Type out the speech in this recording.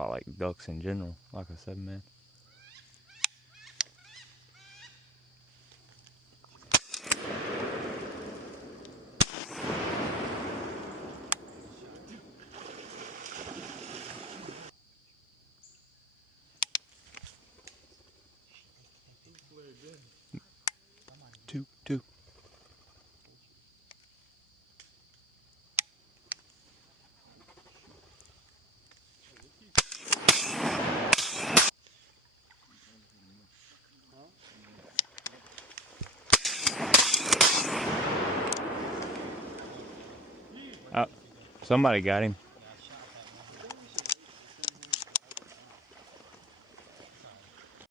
about like ducks in general, like I said, man. Two. Oh, somebody got him.